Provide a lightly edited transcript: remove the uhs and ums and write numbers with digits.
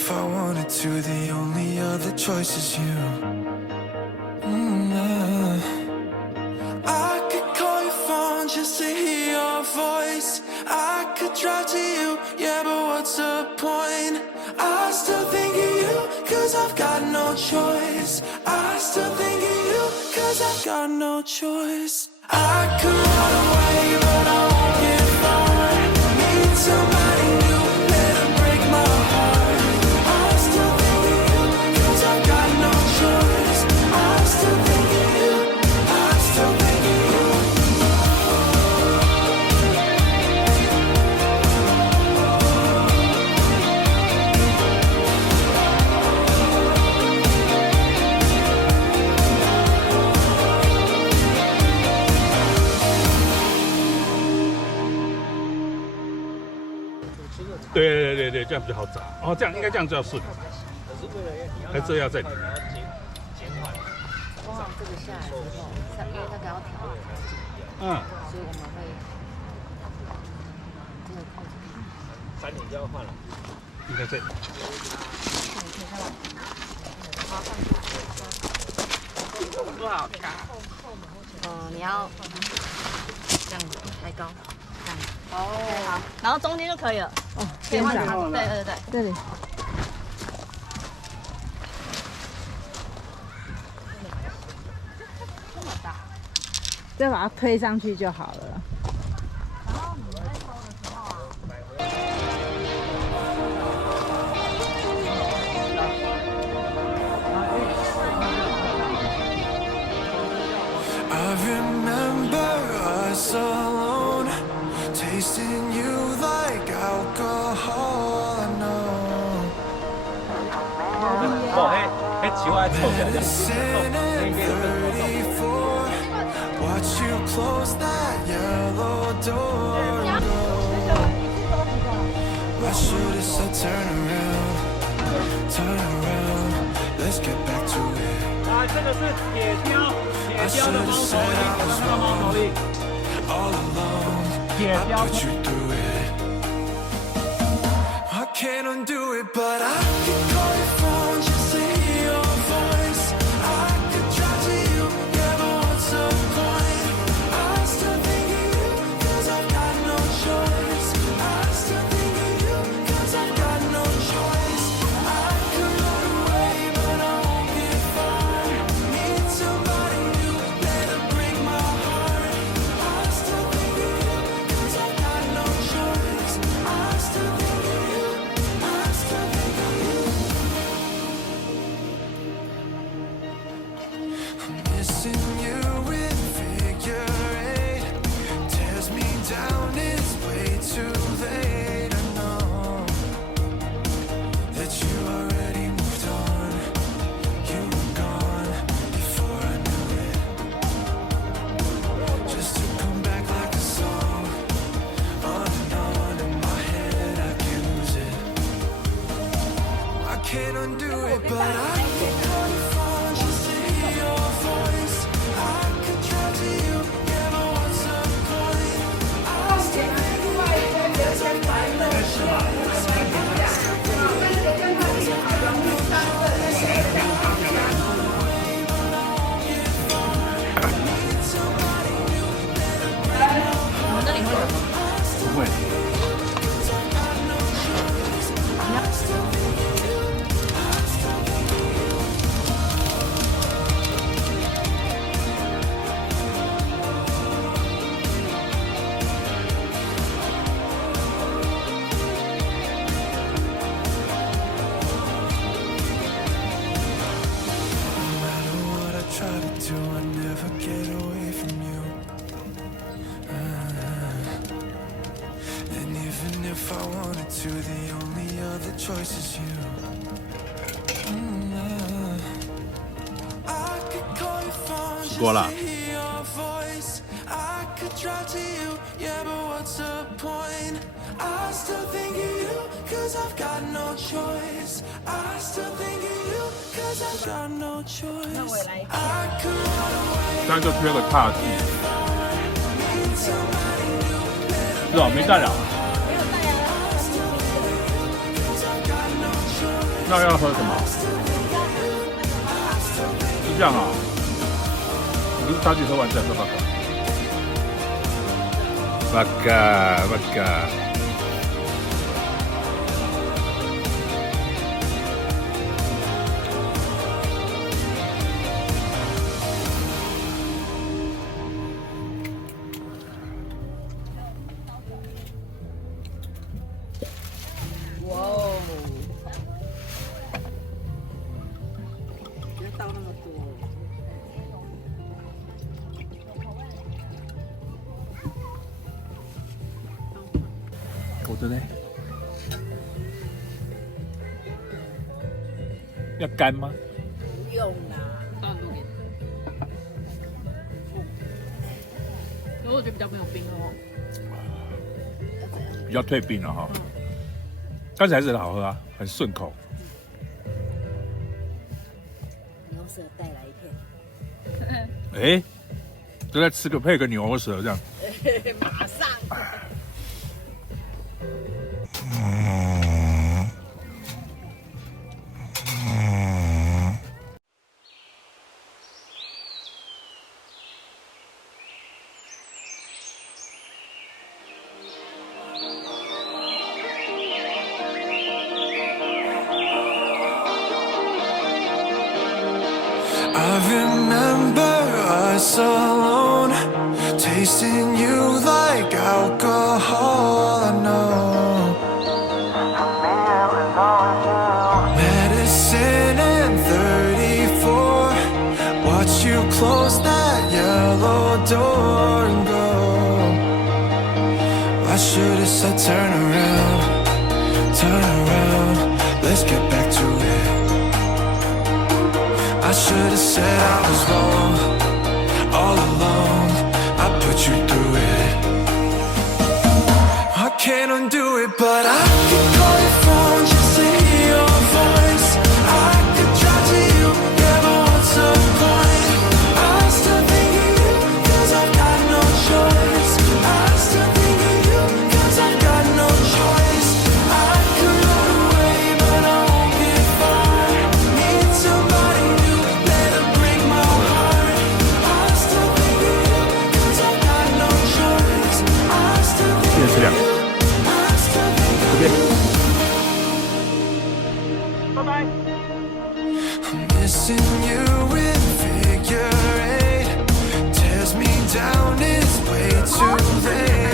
if I wanted to, the only other choice is you. I could call your phone just to hear your voice. I could drive to you, yeah, but what's the point? I still think of you, cause I've got no choice. I still think of you, cause I've got no choice. I could run away, but I won't get far. Need somebody new, let them break my heart. I still think of you, cause I've got no choice. I still think of you, I still think of you.对，这样比较好找。哦，这样应该这样就要顺，还是要在里面。通常这个下来之后，因为那个要调，所以我们会这个扣子3点就要换了，应该在。多少卡？你要这样子抬高，这样子。哦，好，然后中间就可以了。哦，可以换它。对，这里。这么大，再把它推上去就好了。然后你在收的时候啊。I remember us alone, tasting you like alcohol. I know. 奇怪，凑起来这样。 Watch you close that yellow door. I should have said turn around, let's get back to it. 啊，这个是铁雕的猫头鹰，看到猫头鹰。All along, 铁 I 雕。 put you through it. I can't undo it, but I can call your phone just to hear your voice. I could drive to you, yeah, but what's the point? I still think of you, cause I've got no choice. I still think of you, cause I've got no choice. I could run away, but I won't get far. Need somebody new, let them break my heart. I still think of you, cause I've got no choice. I still think of you, I still think of you. I'm missing you with figure eight. Tears me down, it's way too late. I know that you already moved on. You were gone before I knew it. Just to come back like a song, on and on in my head, I can't lose it. I can't undo it, but I can call your phone just to hear your voice. I could drive to you, yeah, but what's the point? I still think of you, cause I've got no choice. I still think of you, cause I've got no choice. I could run away, but I won't get far. Need somebody new, let them break my heart. I still think of you, cause I've got no choice. I still think of you, I still think of you. 多了。那我也来一个。这样就缺个踏具，是吧？没带了。没有带啊。那要喝什么？是这样啊？你不是他去喝完再喝吧？巴嘎巴嘎。哇哦！别倒那么多。我的呢？要干吗？不用啦，倒很多给你。可是我觉得比较没有冰哦。比较退冰了哈。但是还是很好喝啊，很顺口。牛舌带来一片。哎，就再吃个配个牛舌这样。马上。I remember us alone, tasting you like alcohol. I know medicine and 34. Watch you close that yellow door and go. I should have said turn around, let's get back to it. I should have said I was wrong all along. I put you through it. I can't undo it, but I could call your phone just to hear your voice. I could drive to you, yeah, but what's the point? I still think of you, cause I've got no choice. I still think of you, cause I've got no choice. I could run away, but I won't get far. Need somebody new, let it break my heart. I still think of you, cause I've got no choice. I still think of you, I still think of you. 拜拜。 I'm missing you in figure eight. Tears me down, it's way too late.